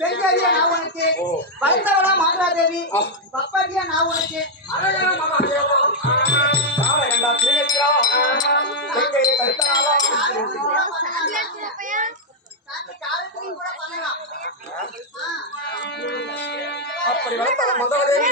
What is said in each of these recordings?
செஞ்சாரியா நான் உனக்கு வளர்த்தவளா மாதாதேவி பப்பாட்டியா நான் உனக்கு அப்படி வளர்த்தவள மாதாதேவி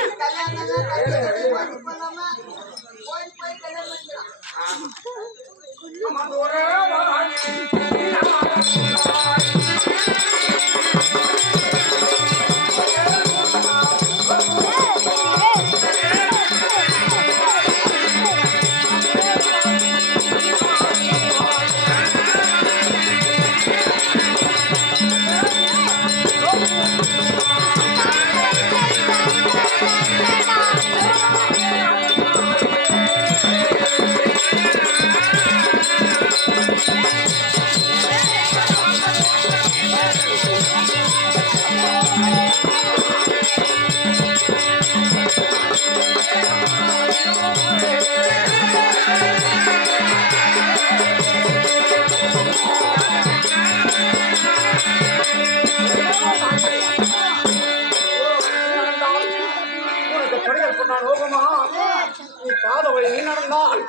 நடந்தால்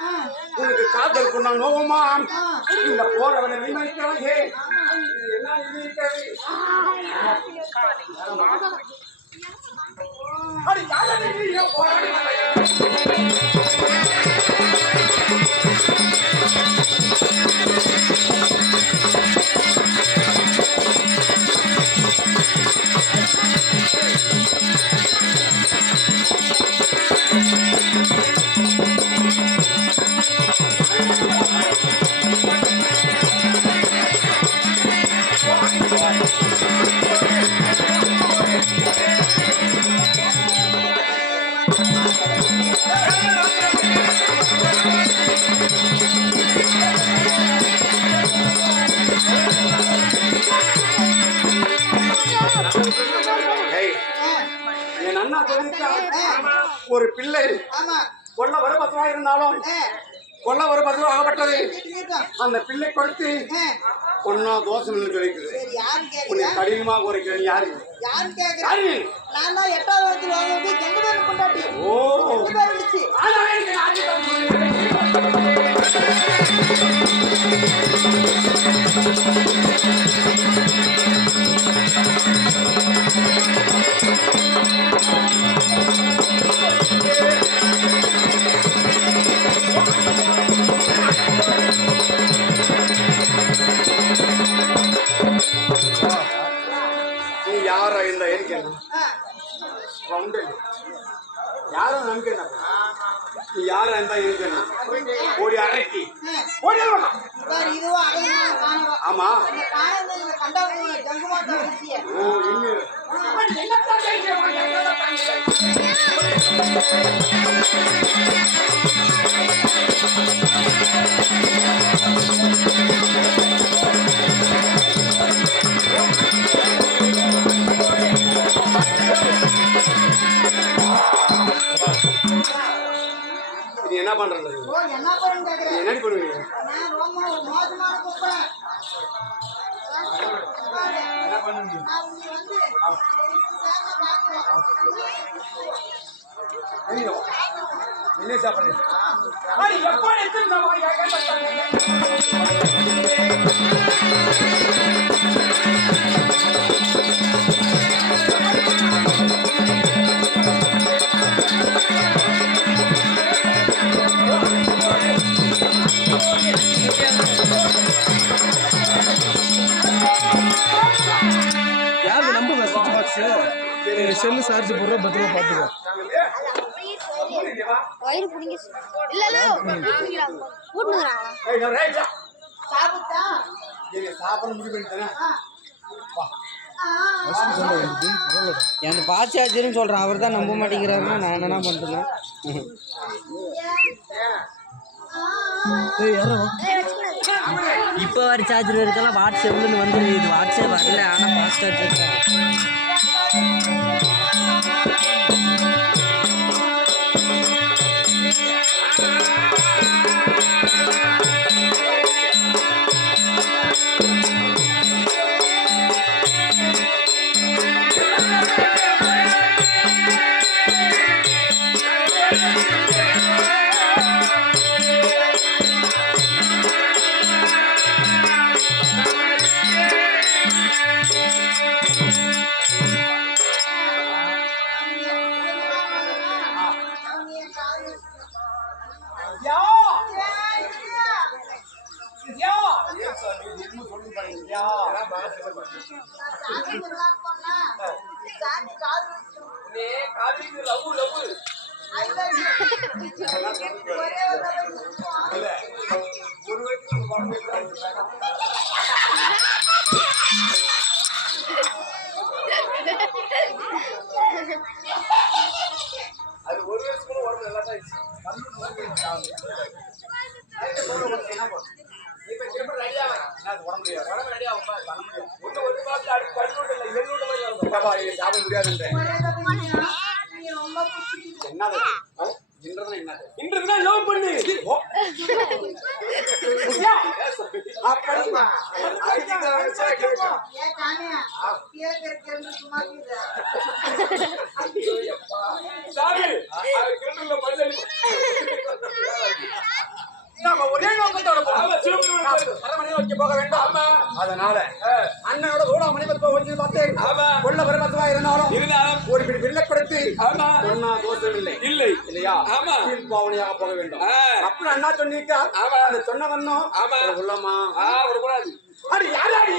உனக்கு காதல் கொண்டா நோவமா இந்த போறவனை நினைக்கிறாயே என் அண்ணா ஒரு பிள்ளை கொல்ல ஒரு பசுவா இருந்தாலும் கொல்ல ஒரு பசுவா ஆகப்பட்டது அந்த பிள்ளை கொடுத்து ஒன்னா தோசம் கிடைக்குது உன்னை கடினமாக குறைக்கிறேன் யாரு நான் தான் 8வது வகுப்பு வாங்கி கெங்கடோன் கொண்டாடி யாரா இந்த ஏரிக்கா யாரும் நம்பிக்கை யாரா இருந்தா இருக்கணும் ஓடி அரைக்கி ஓடி ஆமா ஓ என்ன பண்றது என்ன பண்ணுவீங்க என்ன பண்ணுவீங்க என்ன சாப்பிடுறீங்க யாரு நம்புங்க சுவிட்ச் பாக்ஸ் செல்லு சார்ஜ் போடுற பத்திரமா பார்த்துக்கோ வயிறு புடிங்க இல்ல இல்ல கூட்டுங்கறாங்க சாப்பிட்டா சாப்பிட முடிவு பண்ணிட்டேன் என் பாச்சாச்சின்னு சொல்கிறேன். அவர் தான் நம்ப மாட்டேங்கிறாருன்னா நான் என்ன பண்ணுறேன். இப்போ வர சார்ஜர் இருக்கலாம் வாட்ஸ்அப்லன்னு வந்துடுது. இது வாட்ஸ்அப் வரல, ஆனால் ஃபாஸ்ட் சார்ஜர் தான். ஏன் சாமி என்ன சொல்லி பாருங்க சாமி சொல்லலாம் போனா சாமி கால் வச்சிடும் I love you. ஒரே ஒரு தடவை நிற்போம். இல்ல ஒரு வயசுக்கு பாடம் அது ஒரு வயசுக்குள்ள உடம்பு நல்லா தான் இருந்துச்சு இப்ப திரும்ப ரெடியா உடம்பு ரெடியா பண்ண முடியாது ஒரு மாசம் அடுத்து 12 இல்ல 7 சாப்பிட முடியாதுன்ற ஒரே தடவை நின்னா, நீ ரொம்ப பிடிச்சிருக்கு. என்னது இன்றதுனா என்னது இன்றதுனா லவ் பண்ணு அப்படிமா ஏன் காணியா கேட்கறது சும்மா இருக்குது. சாமி அது கிணறுல மண்ணு நாம ஒரே நோக்கத்தோட அரமனையை போக வேண்டாம் அதனால அண்ணனோட ஓட மணிபத்து ஒழிச்சு பார்த்தேன் கொள்ள பருவத்துவா இருந்தாலும் ஒரு பிடி வில்லை கொடுத்து சொன்னா தோஷம் இல்லை இல்லை இல்லையா ஆமா பாவனையாக போக வேண்டும் அப்புறம் அண்ணா சொன்னீங்க அந்த சொன்ன வந்தோம் உள்ளமா ஒரு கூடாது அடி யாராடி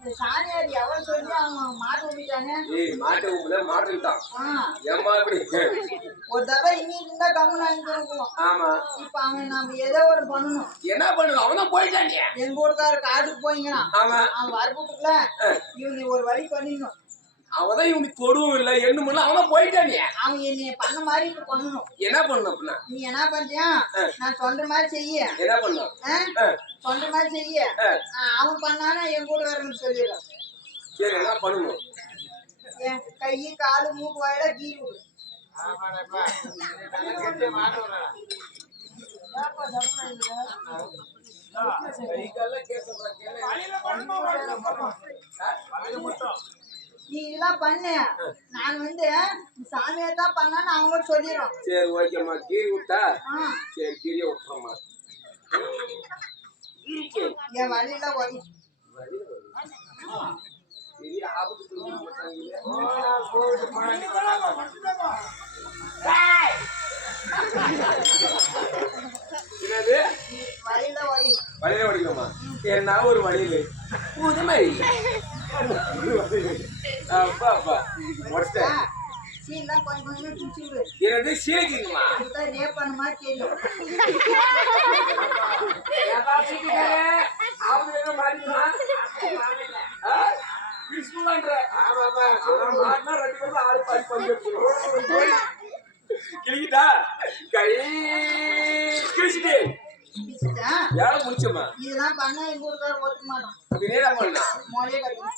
இந்த சாணியார் எவன் சொல்லி அவன் மாட்டு விட்டானே. மாட்டுட்டான் ஒரு தடவை இன்னும் இருந்தா கம்முன்னு அனுப்பிடுவோம். ஆமா இப்ப அவன் நம்ம ஏதோ ஒரு பண்ணணும். என்ன பண்ணுங்க அவன் போயிட்டாங்க எங்க ஊருக்கார காட்டுக்கு போய்ங்கன்னா ஆமா அவன் வரப்புக்குள்ள இவனை ஒரு வழி பண்ணிடணும். அவதான் இவனுக்கு தொடுவும் இல்லை என்ன பண்ணல அவன் போயிட்டானே அவன் என்னைய பண்ண மாதிரி இப்ப பண்ணணும். என்ன பண்ணும் அப்படின்னா நீ என்ன பண்றியா நான் சொல்ற மாதிரி செய்ய. என்ன பண்ணும் சொல்ற மாதிரி செய்ய. அவன் பண்ணானா என் கூட வரணும்னு சொல்லிடுறான். சரி என்ன பண்ணணும் என் கை காலு மூக்கு வாயில கீழ் விடு. நீ இதெல்லாம் பண்ணு. நான் சாமியா தான் பண்ணான்னு அவங்க சொல்லிடுறோம். சரி ஓகேம்மா கீரி விட்டா சரி கீரிய விட்டுறோம்மா என் வழியில ஒதி என்னது வழியில ஒதி வழியில ஓடிக்கோமா என்ன ஒரு வழியில புதுமை அப்பா அப்பா முடிச்சிட்டேன். சீன்லாம் கொஞ்சம் கொஞ்சம் பிடிச்சி விடு. என்னது சீக்கிரமா அதுதான் ரேப் பண்ண மாதிரி தெரியும். கிளிக்கிட்டா கை கிழிச்சிட்டு பிடிச்சிட்டா? வேலை முடிச்சோமா இதெல்லாம் பண்ணா எங்க ஊருக்கார ஒத்துக்க மாட்டோம். நேரா பண்ணா மொழியே கட்டணும்.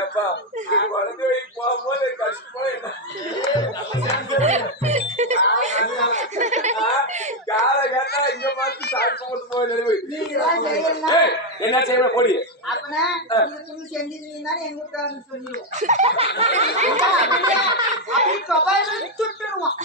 ஏப்பா குழந்தை போகும்போது கஷ்டப்பட கால கேட்டா இங்க பார்த்து சாப்பிட்டு போட்டு போய் நீங்கதான் செய்யலாம். என்ன செய்யணும் போடி அப்பனா இது துணி செஞ்சிருந்தீங்கன்னா எங்க ஊருக்காரன்னு சொல்லிடுவோம். அப்படி கபால் சுட்டுருவான்.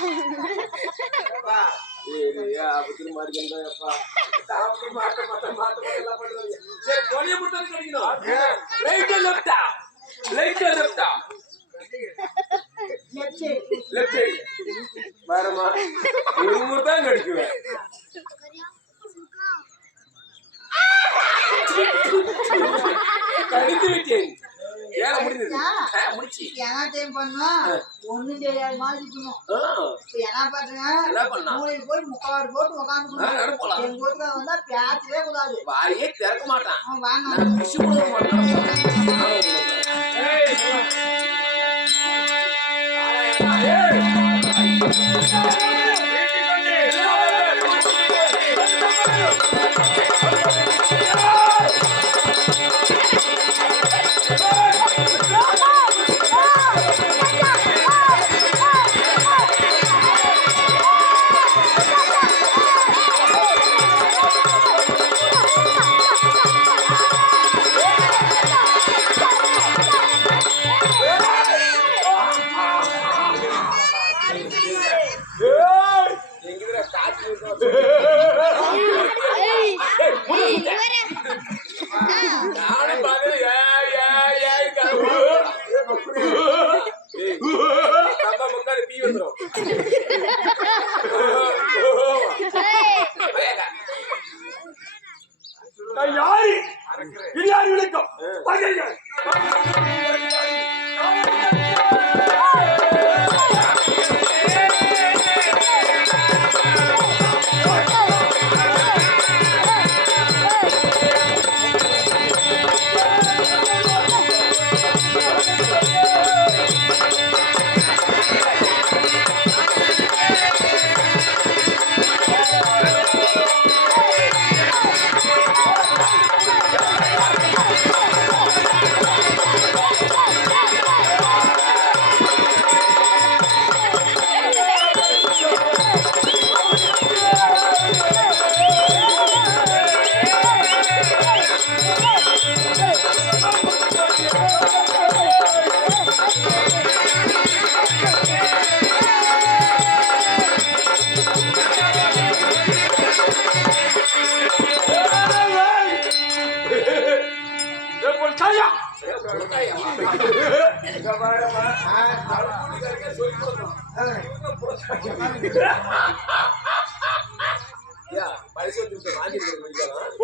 வரமா தான் கடிக்குவேன் கடித்து விட்டேன் வேலை முடிஞ்சது முடிச்சு என்ன டைம் பண்ணா ஒண்ணும் தெரியாத மாதிரி இருக்கணும். என்ன பண்றேன் மூளையில் போய் முக்காடு போட்டு உட்காந்து எங்க ஊருக்கார வந்தா பேசவே கூடாது. வாயே திறக்க மாட்டான் அவன் வாங்க பிசு கூட மாட்டான்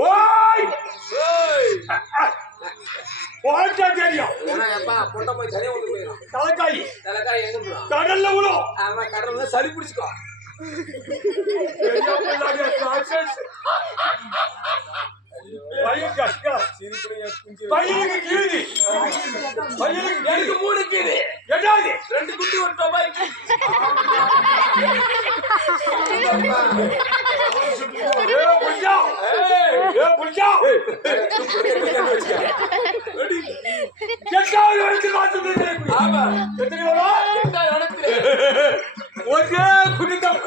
ஓய் ஓட்டா தெரியும் தலைக்காய் கடல்ல விழும் சளி பிடிச்சுக்கோ பையனுக்கு கீழி பையனுக்கு எனக்கு 3 கீழி எட்டாவது 2 குட்டி ஒரு டோபாய் புடிச்சா புடிச்சா எட்டாவது வரைக்கும் மாத்துது ஆமா எத்தனை ஒரே குடிதான்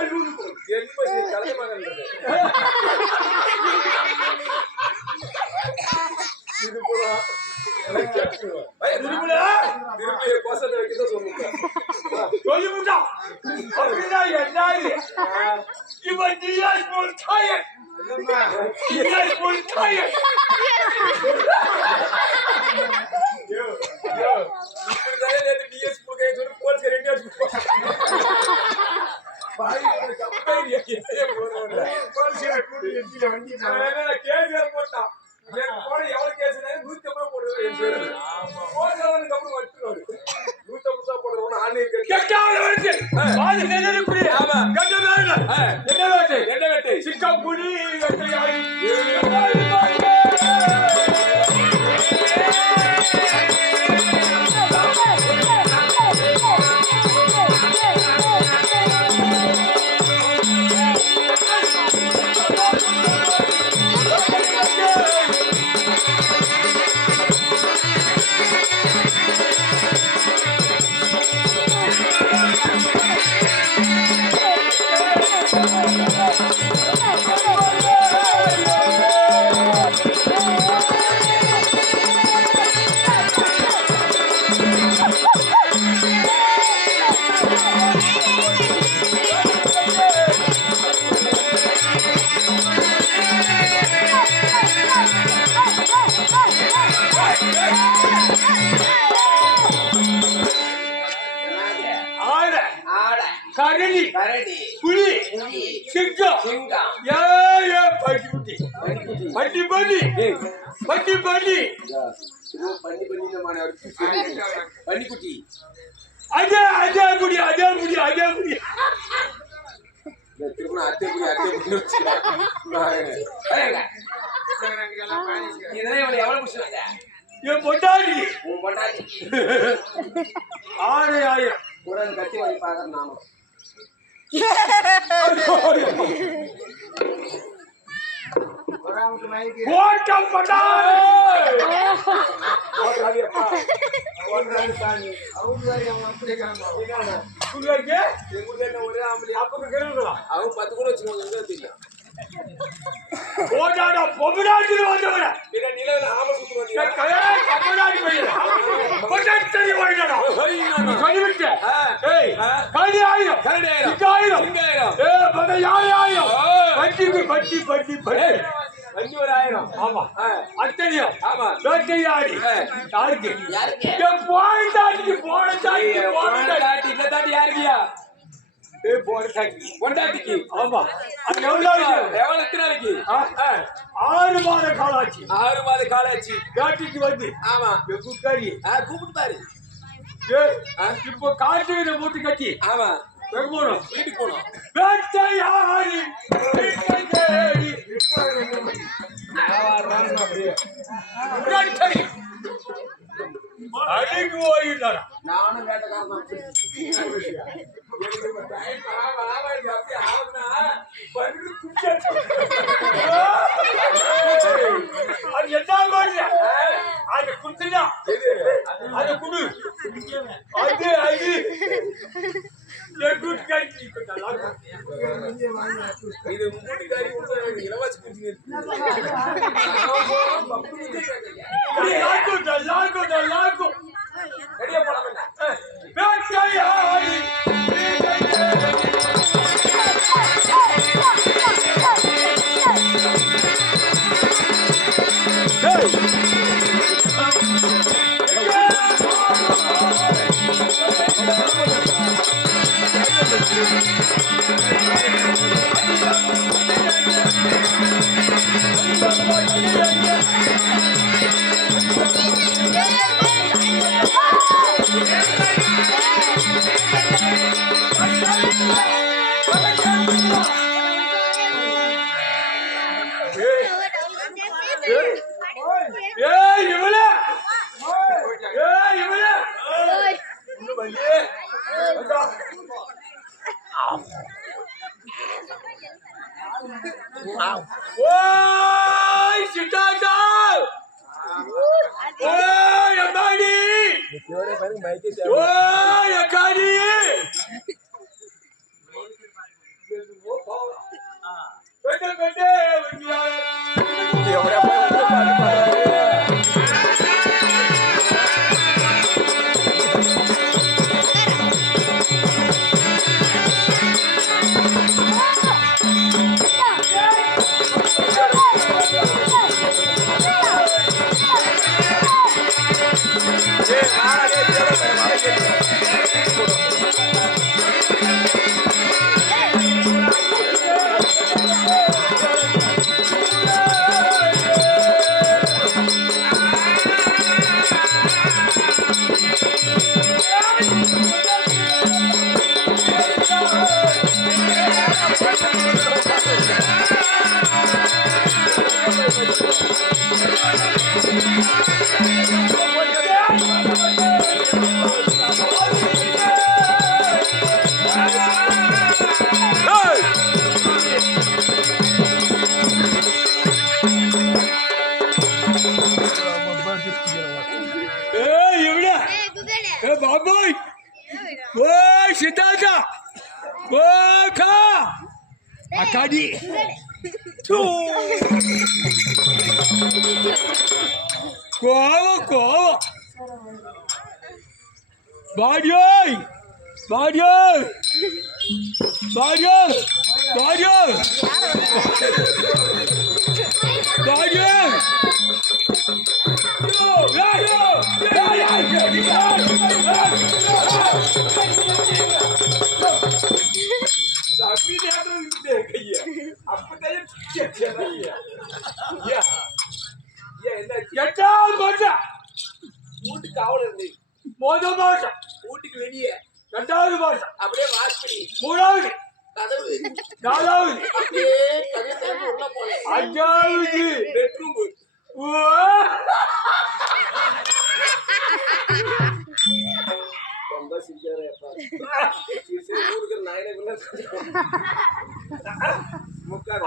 கரடி புலி சிங்கம் பட்டி பட்டி பட்டி பட்டி பன்னிக்குட்டி அஜா அஜா குடி அஜா குடி அஜா குடி திருப்பணம் அத்தை குடி இதெல்லாம் எவ்வளவு முடிச்சுவாங்க என் பொண்டாடி உன் பொண்டாட்டி 6000 உடன் கத்தி வாங்கி பாக்குறேன் நானும் ஓட்டம் பட்டா அவங்க 10 கூட வச்சுக்கோங்க ஓடாடா பொம்மடாட்டி வந்தவர பின்ன நிலவுல ஆம சுத்து வந்தீங்க பொம்மடாட்டி போயிடா பொட்டாட்டி போயிடா கடிவிட்டு ஏய் கடி ஆயிரம் கரடி ஆயிரம் சிங்காயிரம் ஏய் பத யாயாயிரம் பட்டி பட்டி வண்டி ஒரு 1000 ஆமா அத்தனையும் ஆமா வேட்டையாடி யாருக்கு என் போனதாட்டி இந்த தாட்டி யாருக்கியா பொண்டாட்டிக்கு ஆமா அது எவ்வளவு எத்தனை நாளைக்கு 6 மாத காலாச்சு 6 மாத காலாச்சு வேட்டைக்கு வந்து ஆமா குக்காரி கூப்பிட்டு பாரு இப்போ காட்டு மூட்டு கட்டி ஆமா போனோம் வீட்டுக்கு போனோம் வேட்டையாடி அடிக்கு போயிட்டாரா நானும் வேட்டைக்காரன் அது என்ன அது குடுத்துனா அது குடு அது இது மூடிக்காரி இலவச குடிச்சு ரெடியா போலாம் Oi, Chicago! Oi, Amani! Oi, Akani! Baboy! Oi, Chicago! Oi, Ka! Akani! Kovo! Badyoy! வீட்டுக்கு காவல் இருந்து முதல் மாசம் வீட்டுக்கு வெளியே 2வது மாசம் அப்படியே வாசப்படி 3வது கதவு 4வது அப்படியே கதவு உள்ள போல 5வது பெட்ரூம் ரொம்ப சிரிச்சாரே அப்பா ஊருக்கு நாயனே பண்ண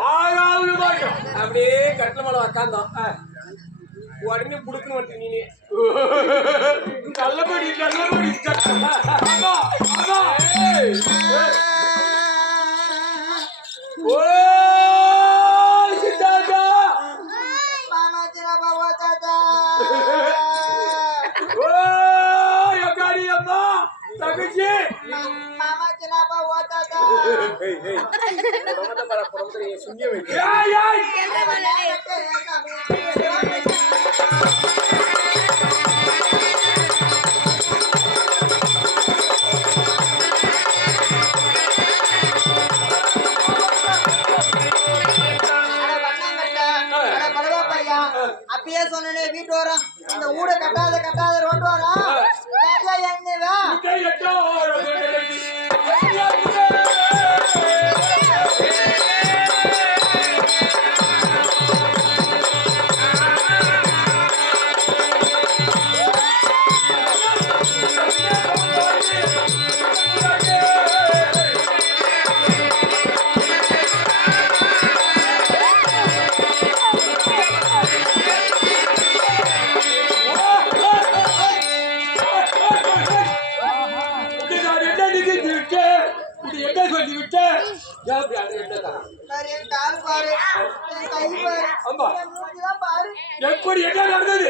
6வது மாசம் அப்படியே கட்டில மேல உட்கார்ந்தோம் உடனே புடுக்குன்னு வந்து நீ நல்லபடி அம்மா தங்கச்சி சுண்ணிய அப்பயே சொன்னே வீட்டு வரோம் இந்த ஊட கட்டாத ரோட்டு வரோம் எப்படி என்ன நடந்தது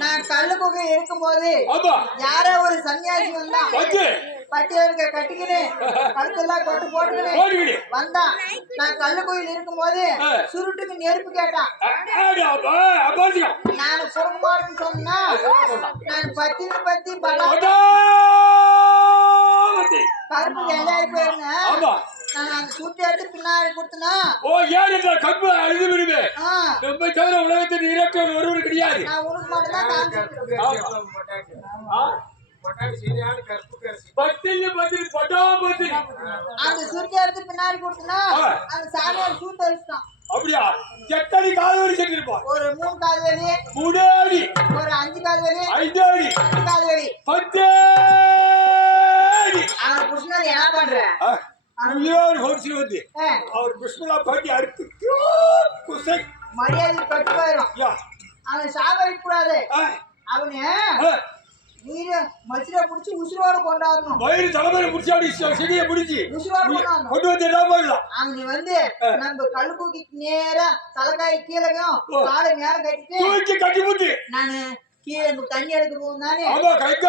நான் கல்லு குகை இருக்கும்போது யாரோ ஒரு சன்னியாசி வந்தா பட்டியலுக்கு கட்டிக்கினு கழுத்தெல்லாம் கொட்டு போட்டுக்கினு வந்தா நான் கல்லு கோயில் இருக்கும் போது சுருட்டுக்கு நெருப்பு கேட்டான் நான் சுரமான்னு சொன்னா நான் பத்தி படம் கருப்பு வெள்ளாய் போயிருந்தேன் நான் அந்த சுத்தி எடுத்து பின்னாடி கொடுத்தனா ஓ ஏன் என்ற கற்பு அழுது விடுவே ஆ, நம்மை தவிர உலகத்தில் இறக்கம் ஒருவர் கிடையாது நான் உனக்கு மட்டும் தான் காமிச்சிருக்கேன். பத்தில் பத்தில் பட்டா பத்தில் அந்த சுத்தி எடுத்து பின்னாடி கொடுத்தனா அந்த சாமியார் சூத்த வச்சுட்டான். அப்படியா எத்தனை கால் வரி சென்றிருப்பான் ஒரு 3 கால் வலி, 3 அடி ஒரு 5 கால் வலி, 5 அடி 10 கால் வலி. 10 அடி அவன் புருஷனால என்ன பண்ற? உயிரோடு ஹோட்ஸில் வந்து ஆ, அவர் பிஸ்மில்லா பாட்டி அறுத்து குசை மரியாதை கட்டு போயிடும். யா அவன் சாவடிக்க கூடாது. அவனு நீரு மச்சில புடிச்சு உசுரோட கொண்டாடணும். வயிறு தலைமையில முடிச்சாடி செடியை பிடிச்சி உசுரோட கொண்டாடணும். கொண்டு வந்து என்ன பண்ணலாம் அவனு வந்து நம்ம கல்லுக்கு நேரா தலைக்காய் கீழேயும் காலை மேல கட்டிட்டு தூக்கி கட்டி முட்டி நானு கீழே இந்த தண்ணி எடுக்க போகும் தானே ஆமா கைக்க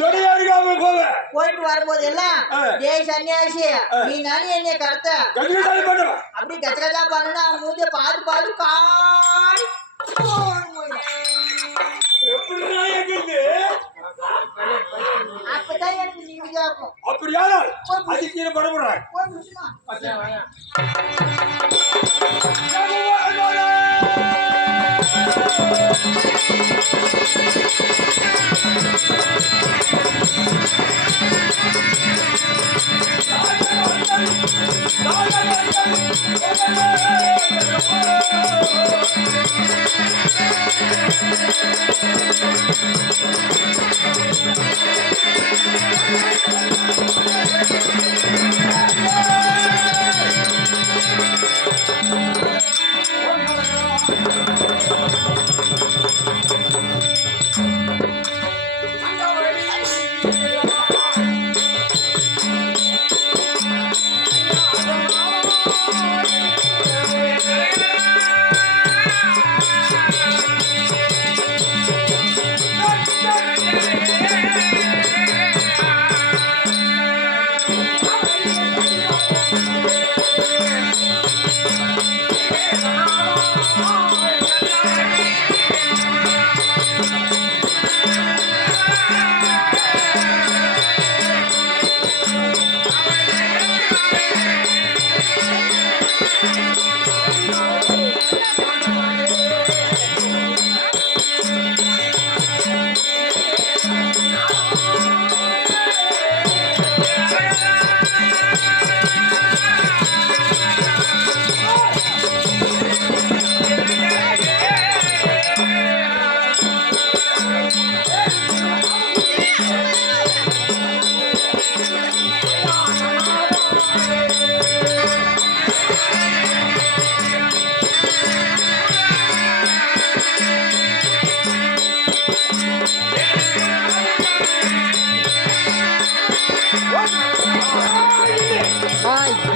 சொடியா இருக்காம போவேன் போயிட்டு வரும்போது எல்லாம் டேய் சன்னியாசி நீ நானே என்னைய கடத்த கஜ்ஜி பண்ணுவேன் அப்படி கச்சகச்சா பண்ணுனா அவன் மூஞ்ச பார்த்து பார்த்து காய் எப்படிதான் எங்கிருந்து அப்பதான் எனக்கு நிம்மதியா இருக்கும். அப்படி யாரால் அதுக்கு பரப்படுறாங்க போய் முடிச்சுமா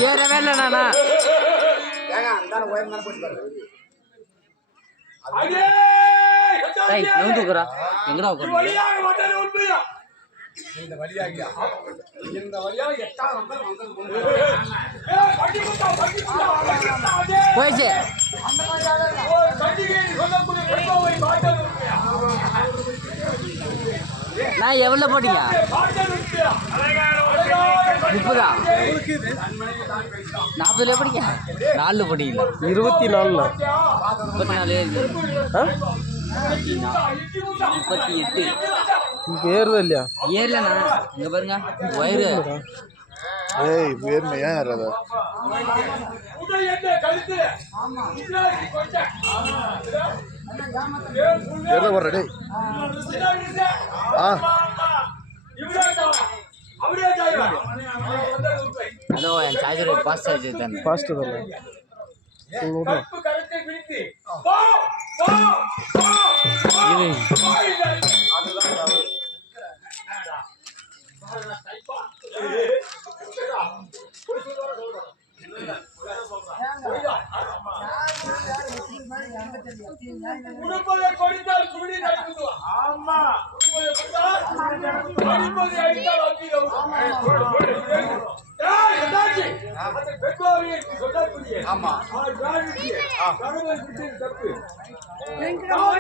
ஏறவே இல்லை நானா ஏங்க அந்த உயரம் தானே போட்டு பாரு. அடே டேய் நவுந்து உட்காரா எங்கடா உட்காரு வழியாக வந்தாலே உண்மையா இந்த வழியாகியா இந்த வழியா எட்டா வந்து வந்து வண்டி குத்தா அடே போயிடுச்சு ஓ சண்டிகை சொல்லக்கூடிய பெண்பாவை பாட்டல் உண்மையா நான் எவ்வளோ போட்டீங்க பாட்டல் உண்மையா 30 40 எப்படிங்க 4 போட்டீங்களா 24ல 34 இங்கே ஏறுதா இல்லையா ஏர்லண்ணா இங்க பாருங்க வயிறு ஏய் ஏறுமே ஏன் ஏறாத உடல் என்ன கழுத்து இஸ்லாமிக்கு கொஞ்சம் ஏற வர டேய் ஆ அதோ என் சார்ஜர் பாஸ் சார்ஜர் தானே ஃபாஸ்ட் தானே இது உடுப்பதை கொடுத்தால் குடி நடக்குது. ஆமா அடிப்பதை அடித்தால் அடிக்கிறோம். ஆமா தப்பு வேண்டாம்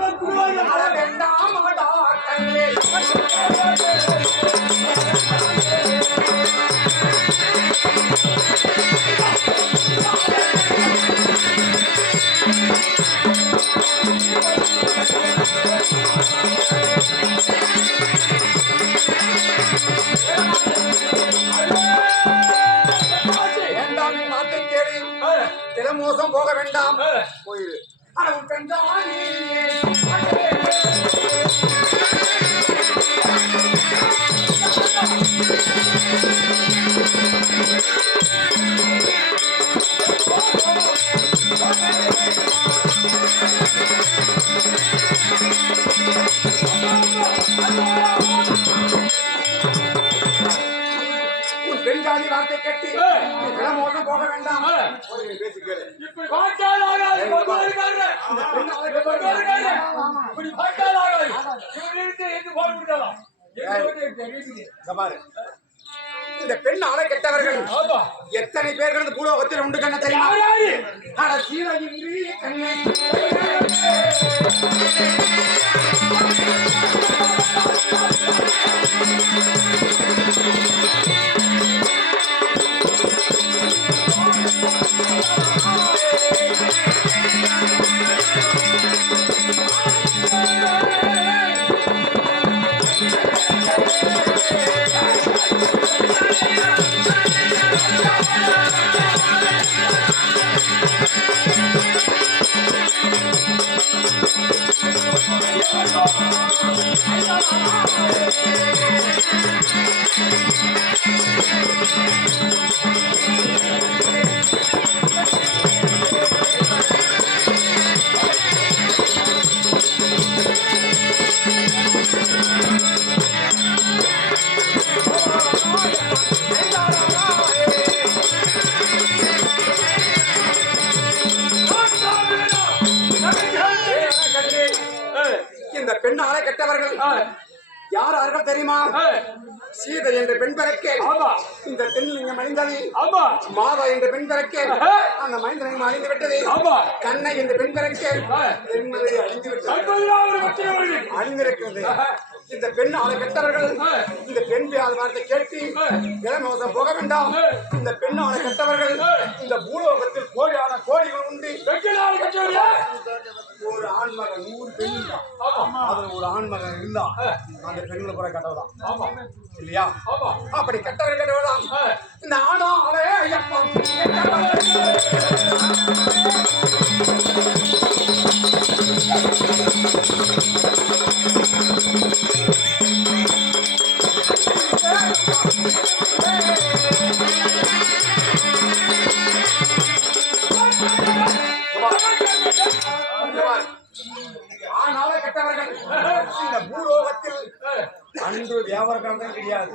உன் பெண் ஜாதி வார்த்தை கேட்டு நீ மோசம் போக வேண்டாம். பேசிக்கிறேன் இப்படி பார்த்தால் ஆகாது. இப்படி பார்த்தால் ஆகாது. இவருக்கு எது போட முடியலாம். இந்த பெண் ஆளை கெட்டவர்கள் எத்தனை பேர்கள் பூலோகத்தில் உண்டு கண்ண தெரியுமா? சீலையின்றி கண்ணை இந்த பெண் ஆளை கெட்டவர்கள் யார் அவர்கள் தெரியுமா? சீதை என்ற பெண் பிறக்கே இந்த தென்லிங்கம் அழிந்தது. மாதா என்ற பெண் பிறக்கே அந்த மனிதனிடம் அழிந்து விட்டது. கண்ணை என்ற பெண் பிறக்கே தென்மலை அழிந்து விட்டது, அழிந்திருக்கிறது. இந்த பெண் ஆளை கெட்டவர்கள் இந்த பெண் வார்த்தை கேட்டு இளமோசம் போக வேண்டாம். இந்த பெண் ஆளை கெட்டவர்கள் இந்த பூலோகத்தில் கோடியான கோடிகள் உண்டு. ஒரு ஆண்மகன் 100 பெண் அதுல ஒரு ஆண்மகன் இருந்தா அந்த பெண்களை கூட கட்டவதான் இல்லையா? அப்படி கட்டவர்கள் கட்டவதான் இந்த ஆணா ஆளே ஐயப்பா ஆனாலே கெட்டவர்கள் இந்த பூலோகத்தில் அன்று வியாபாரம் கிடையாது.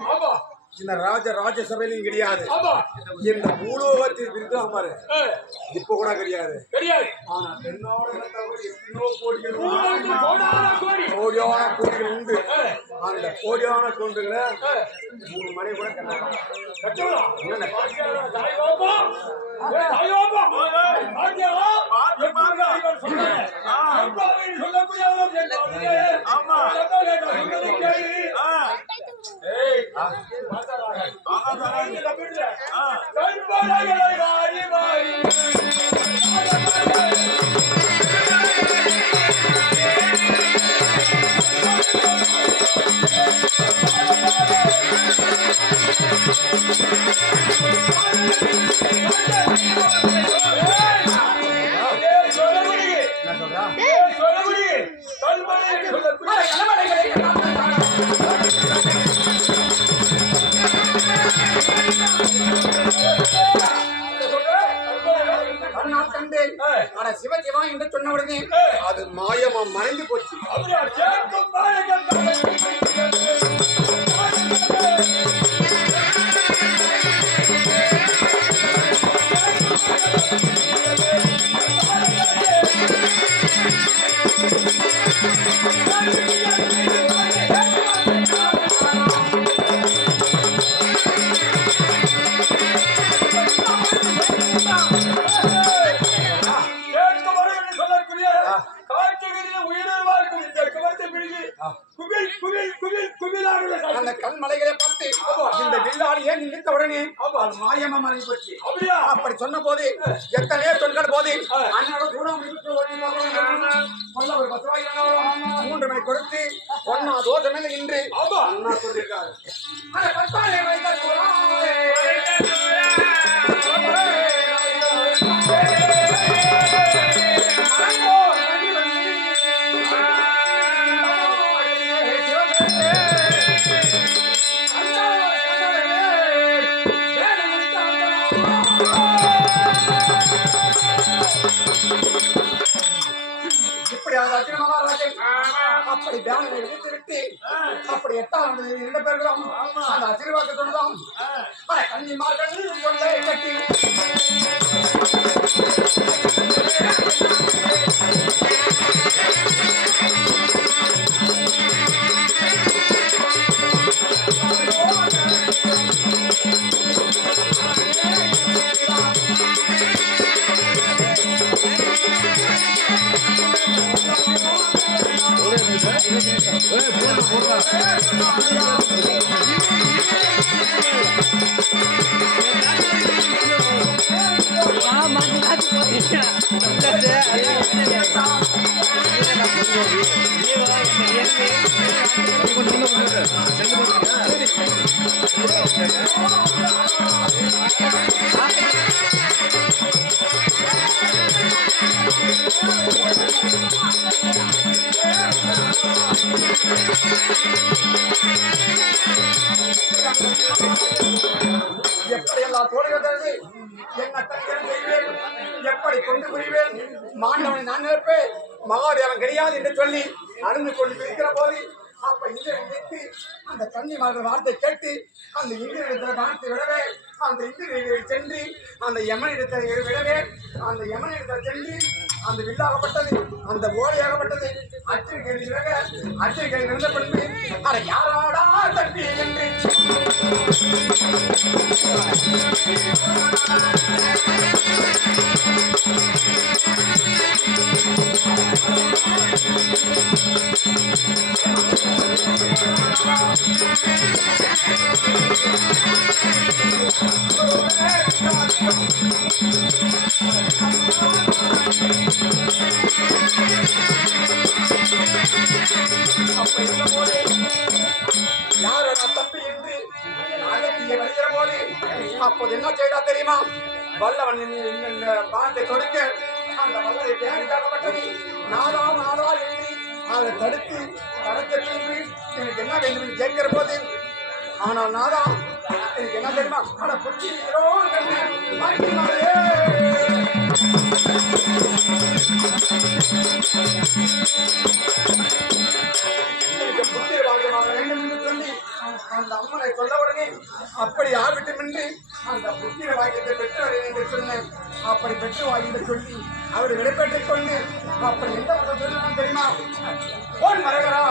இந்த ராஜசபையிலும் கிடையாது. இந்த பூலோகத்தில் இருக்காம இப்ப கூட கிடையாது. ஆனா பெண்ணோட எத்தனையோ கோடிகள் கோடியான கோடிகள் உண்டு. அந்த கோடியான கோடிகளை 3 மணி கூட கட்டலாம். சிவசிவா என்று சொன்ன உடனே அது மாயமா மறைந்து போச்சு. அந்த கல்மலைகளை பார்த்து இந்த வில்லாளி ஏன் நினைத்த உடனே மாயமா மறைந்து போச்சு. அப்படி சொன்ன போது எத்தனையோ சொற்கள் போது அண்ணோட கூட 3 மணி கொடுத்து ஒன்னா தோஷமே இன்று அண்ணா சொல்லியிருக்காரு. அப்படி பேனரை விட்டு அப்படி 8ஆம் தேதி 2 பேர்களும் அந்த ஆசீர்வாதத்துடன் கன்னிமார்கள் கொண்டே கட்டி எப்படியெல்லாம் தோல்கிறது என்ன தனியாக செய்வேன், எப்படி கொண்டு புரிவேன், மாண்டவனை நான் நினைப்பேன், மகாதேவன் கிடையாது என்று சொல்லி அழுந்து கொண்டு இருக்கிற போது அப்ப இந்திரன் நினைத்து அந்த கன்னிமார்கள் வார்த்தை கேட்டு அந்த இந்திரனிடத்தில் வார்த்தை விடவே அந்த இந்திரனிடம் சென்று அந்த யமனிடத்தை விடவே அந்த யமனிடத்தில் சென்று அந்த வில்லாகப்பட்டது அந்த ஓலையாகப்பட்டது அச்சரிக்கை விலக அச்சரிக்கை இருந்த பின்பு அதை யாராடா தப்பி என்று அப்போது என்ன செய்தா தெரியுமா, வல்லவன் பானத்தை கொடுக்க அந்த வல்லரை தேடிக்கப்பட்டது நாதா நாதா என்று அதை தடுத்து கடத்த சென்று எனக்கு என்ன வேண்டும் என்று கேட்கிற போது, ஆனால் நாதா எனக்கு என்ன தெரியுமா, ஆனா புத்திர பாக்கியமாக வேண்டும் என்று சொல்லி அந்த அம்மனை சொல்ல உடனே அப்படி ஆகட்டும் என்று அந்த புத்திர பாக்கியத்தை பெற்றவர் என்று சொன்னேன். அப்படி பெற்று என்று சொல்லி அவர் விடைபெற்றுக் கொண்டு அப்படி எந்த பக்கம் சொல்லணும் தெரியுமா, போன் மரகரா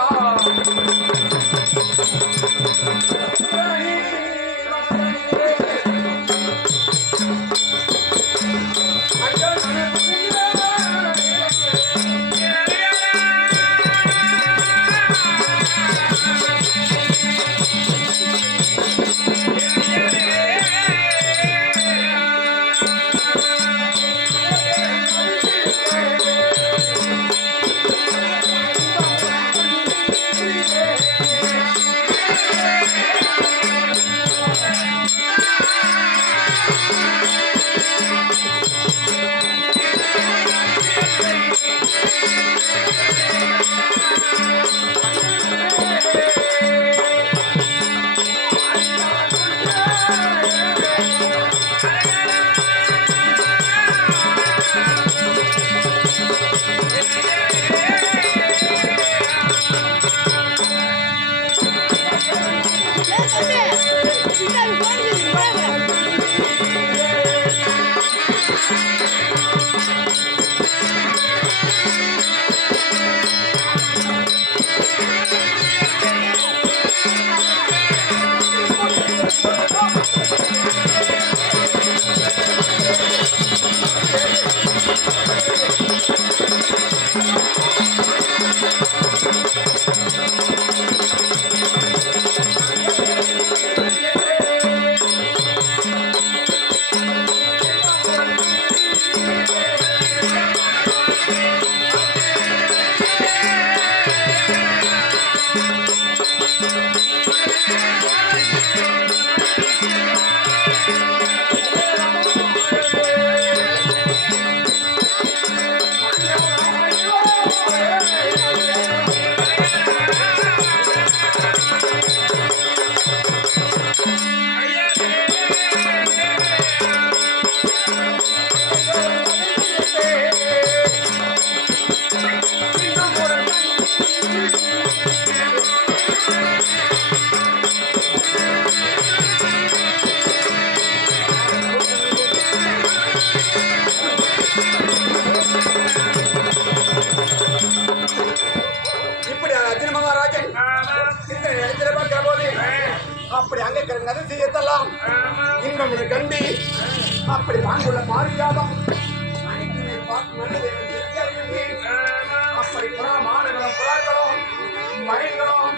இடத்துல பார்க்கிற போது அப்படி அங்க கதை செய்யத்தெல்லாம் இன்பம் கண்டி அப்படி வாங்குள்ள பாரிஜாதம் அப்படி புறா மாடுகளும் புறாக்களும் மயில்களும்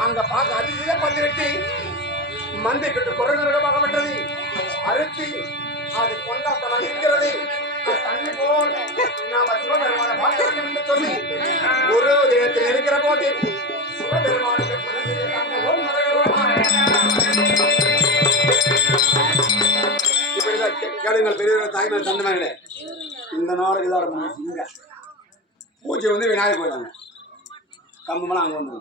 அங்க பார்க்க அதிக பத்திரட்டி மந்தை கட்டு குறைந்தது அறுத்தி அது கொண்டாட்டமாக இருக்கிறது தண்ணி போல் நாம சிவபெருமான பார்க்க வேண்டும் என்று சொல்லி ஒரு தேகத்தில் இருக்கிற போது சிவபெருமானுக்கு இப்படிதான் கேளுங்கள் பெரியவர்கள் தாய்மார் தந்தவர்களே இந்த நாளுக்கு தான் பூஜை வந்து விநாயகர் போயிட்டாங்க கம்பமெல்லாம் அங்கே வந்து